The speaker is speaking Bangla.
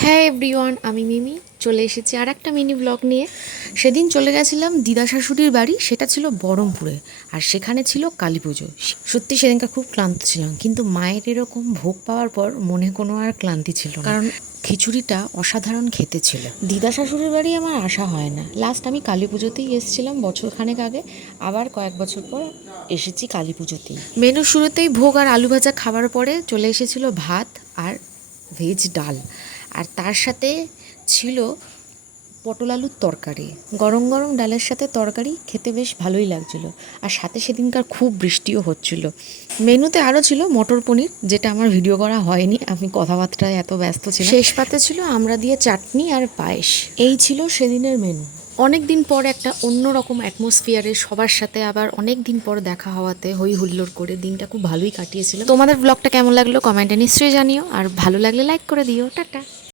হ্যাঁ এভরিওয়ান, আমি মিমি চলে এসেছি আর একটা মিনি ব্লগ নিয়ে। সেদিন চলে গেছিলাম দিদা শাশুড়ির বাড়ি, সেটা ছিল বহরমপুরে, আর সেখানে ছিল কালী পুজো। সত্যি সেদিনটা খুব ক্লান্ত ছিলাম, কিন্তু মায়ের এরকম ভোগ পাওয়ার পর মনে কোনো আর ক্লান্তি ছিল না, কারণ খিচুড়িটা অসাধারণ খেতে ছিল। দিদা শাশুড়ির বাড়ি আমার আসা হয় না, লাস্ট আমি কালী পুজোতেই এসেছিলাম বছরখানেক আগে, আবার কয়েক বছর পর এসেছি কালী পুজোতেই। মেনু শুরুতেই ভোগ আর আলু ভাজা খাবার পরে চলে এসেছিল ভাত আর ভেজ ডাল, আর তার সাথে ছিল পটল আলুর তরকারি। গরম গরম ডালের সাথে তরকারি খেতে বেশ ভালোই লাগছিল, আর সাথে সেদিনকার খুব বৃষ্টিও হচ্ছিল। মেনুতে আরও ছিল মটর পনির, যেটা আমার ভিডিও করা হয়নি, আমি কথাবার্তায় এত ব্যস্ত ছিলাম। শেষ পাতে ছিল আমড়া দিয়ে চাটনি আর পায়েস। এই ছিল সেদিনের মেনু। অনেক দিন পর একটা অন্যরকম অ্যাটমসফিয়ারে সবার সাথে আবার অনেক দিন পর দেখা হওয়াতে হই হুল্লোড় করে দিনটা খুব ভালোই কাটিয়েছিল। তোমাদের ব্লগটা কেমন লাগলো কমেন্টে নিশ্চয়ই জানিও, আর ভালো লাগলে লাইক করে দিও। টাটা।